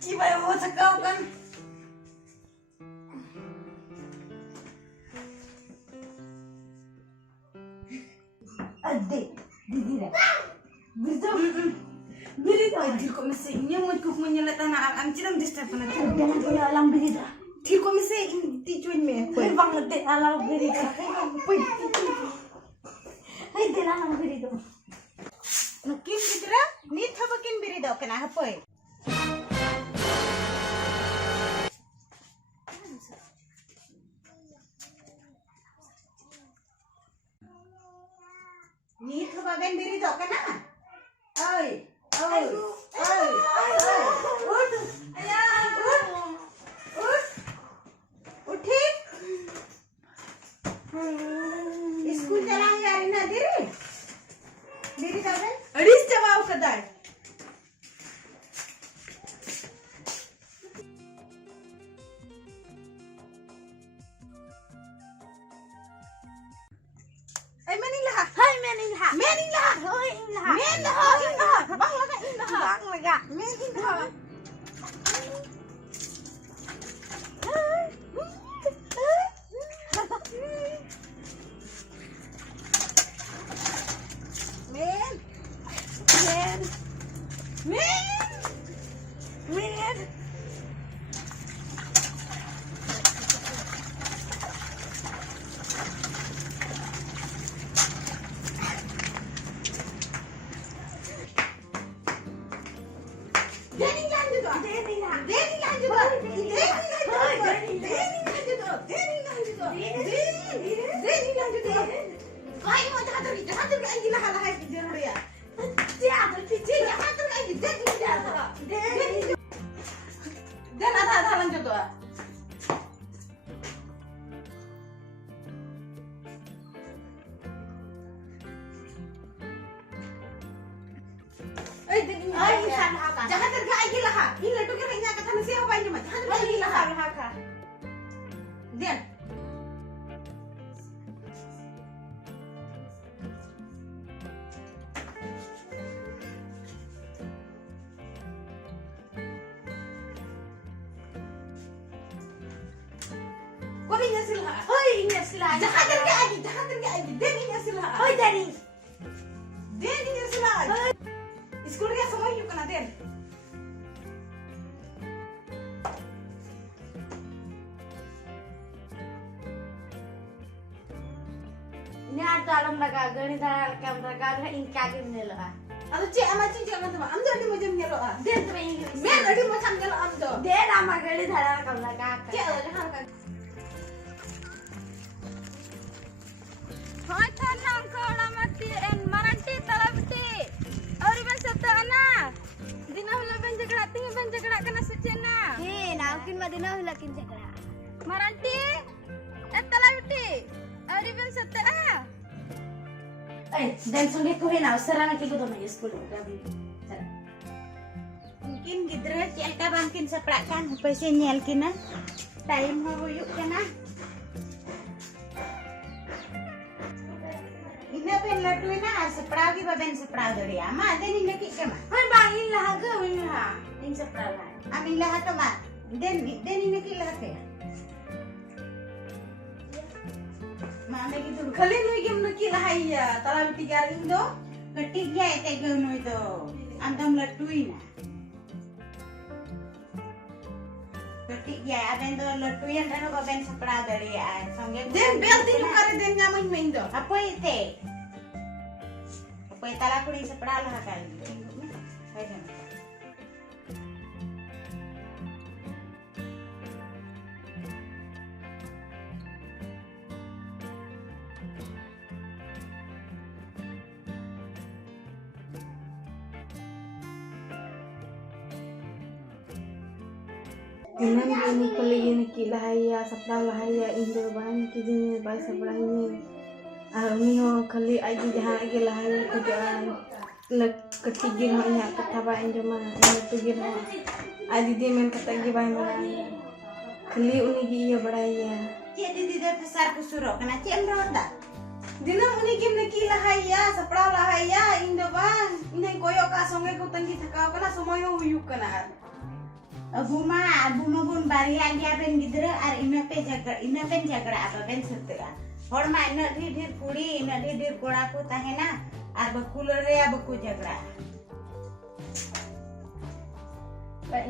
Cibai mau sekau kan? Adik, didi dah. Beri dah. Dia kok mesti nyamuk kau menyelat anak am cilam disturb nak. Jangan kau alam beri dah. Dia kok mesti tijuin me. Kau bangun deh alam beri dah. Hai deh alam beri dah. Nukin kita ni thabakin beri dah kena apa? Ni thabakin beri dah kena? Oi, oi, oi, oi. Ut, ayah, ut, uthi. School jalan hari na diri. Diri dah kan? Adis jawab kadai. Ay Manila. Hai Manila. Manila. Hoi Inlah. Manila. Inlah. Bang laga Inlah. Bang laga. Manila. Jangan tergagi lah. Ini tu kira ini kata nasi apa ini mah? Jangan tergagi lah. Dian. Kau ini silah. Oh ini silah. Jangan tergagi. Dian ini silah. Oh Dian. Dian ini silah. School dia semua yuk kena Dian. Ini ada alam laga, gani dah kam laga, dah ingkar ni lah. Aduh cik, amat cik jangan tu, am tu ada macam ni lah. Dia tu English. Men ada macam ni lah am tu. Dia nama gani dah kam laga. Cik ada dah kam. Hai tanang kau lamati en Maranti talabti. Auri ban satana. Dina hula ban jagara tingi ban jagara kana secena. He, naukin madina hula kin jagara. Maranti talabti. Auri ban satana. Dan sungai ku hina serana ki kudo mai school gabi. Mungkin gidra cel ka bangkin saprakan apa sih nyel kina. Time ho yuk kana. Ina ben latu na sapra ki baben sapra dori ama den ina ki kema. Hai bang in lah ke in lah. In sapra lah. Ami lah to ma. Den ina ki lah ke. Mana gitu. Kalian lagi nak kila hai ya. Talam tiga ring do. Ketik ya ete gono itu. Antam latui na. Ketik ya aben to latui an rano baben sapra dari ay. Songge Den bel tin kare den nyamai main do. apa ite? Apa itala kuri sapra lah kali. Baik. Inan ini kali ini kilahaya sapra lahaya indo bahan kijinya bai sapra ini armi ho kali aji jahan age lahaya kujan lek ketigir ho nya kataba indo ma ini tugir ho adi dia men kata ge bai mana kali uni gi ya baraya Cik di pasar kusuro kena cik meronda. Dinam uni kim ne kilahaya sapra lahaya indo ban. Ini koyo ka songe ko tangi thakaw kana somoyo huyuk kana. Abu ma bun bari dia ben gidra ar ina pen jagra apa ben setea. Hor ma ina dhir kuri ina dhir gora ko tahena ar bakulor re abaku jagra.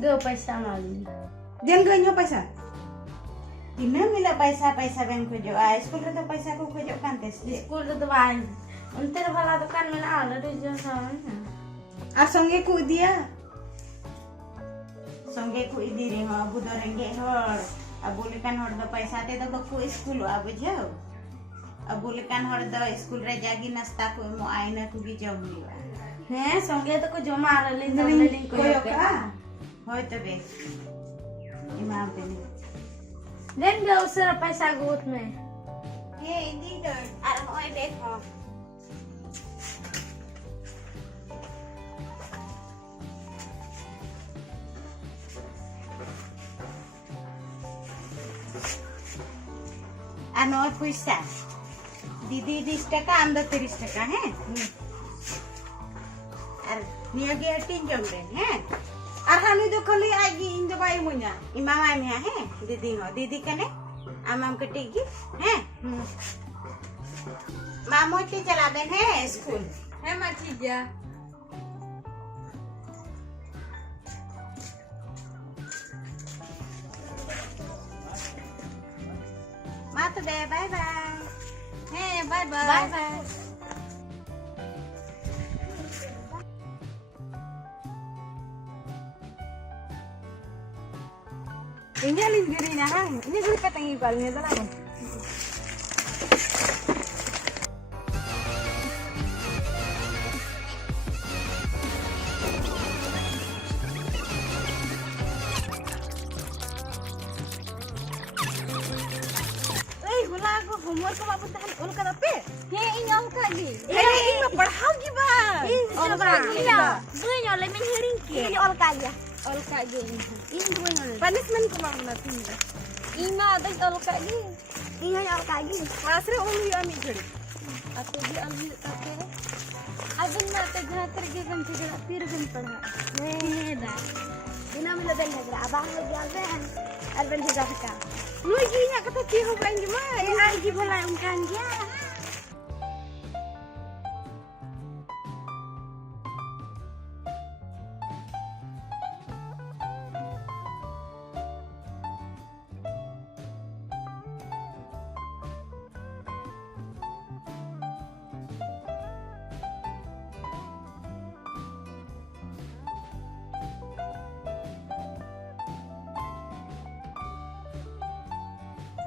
Go paisa mali. Den ganyo paisa. Dina mila paisa ben ko jo a school re to paisa ko jo kantes. School to ban. Unter bhala dukan mena ala do jasa. Ar songe ku dia. Songe ku idiri ho abu dorenge hor. Abulikan hor do paisa te to baku school abu jau. Abulikan hor do school re jagi nasta ko mo aina ku gi jom liwa. He songe to ko joma ala lin koyo ka. Hoy to be. Imam teni. Den be usara paisa gut me. Ye ini do ar hoy dekho. Ano puisa. Didi 20 টাকা আমরা 30 টাকা হ্যাঁ আর নিয়ে গিয়ে তিনজন দেন হ্যাঁ Ar hanu do kali agi indo bai munya. ইমাম আমি হ্যাঁ দিদি কানে আমাম কটিগি হ্যাঁ মামুটি চালাবেন হ্যাঁ স্কুল He machija. মা তো বে bye bye He bye bye. Bye bye Ini alin giri na hang. Ini giri petang ikal ni dalam. Hula aku homework ko mapuntahan ul ka na pe. He inyong kagi. Ini mapadaw gi ba? Ol kagi. Gue nyole men hiring ki. Ini ol kaya. Ol kagi. Ini gue nyolong. Punishment ko mang natin. Ima dag ol kagi. Ini ol kaya. Masre ulu ami giri. Aku di albi kake. Abin mate gha terge gan tigara pir gan padha. Nih dah. Ini namanya ben jagra. Abang lagi alben. Alben jaga. Lu ginya kata tiho bang gimana? Ini lagi bola umkan dia.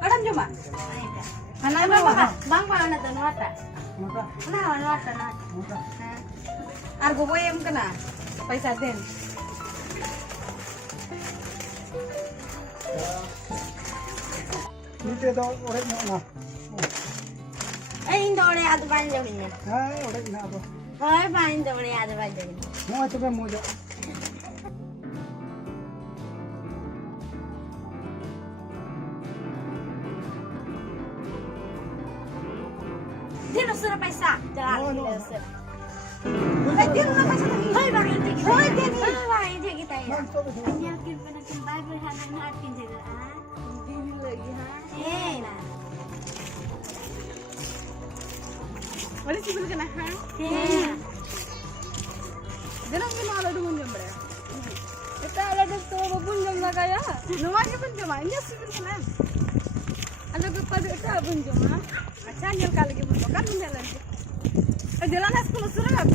Kadam cuma. Mana apa? Bang mana tuh nuata? Muda. Nah, nuata nah. Muda. Argo boyem kena. Paisa den. Nite do orek na. Ini dole adu banjongnya. Ha orek na abo. Oh, paling dole adu banjongnya. Mo to be mojo. Dia no suruh paisa. Jalan Oh, no. dia suruh. Dia na paisa tadi. Hoy bang ini. Hoy, dia ni. Bang ini kita ya. Man to be. Ini akin penakin Bible hanan hatin jaga. Ini lagi ha. Eh, nah. Wala siguro kena ha. Eh. Dinam gini ala dulu jam berapa? Kita ala dulu tuh babun jam lah kaya. Nuanya pun jam ini sih kan. Ala ke padu itu abun jam ah. Macam nyel kali gitu kan jalan. Jalan sekolah surat.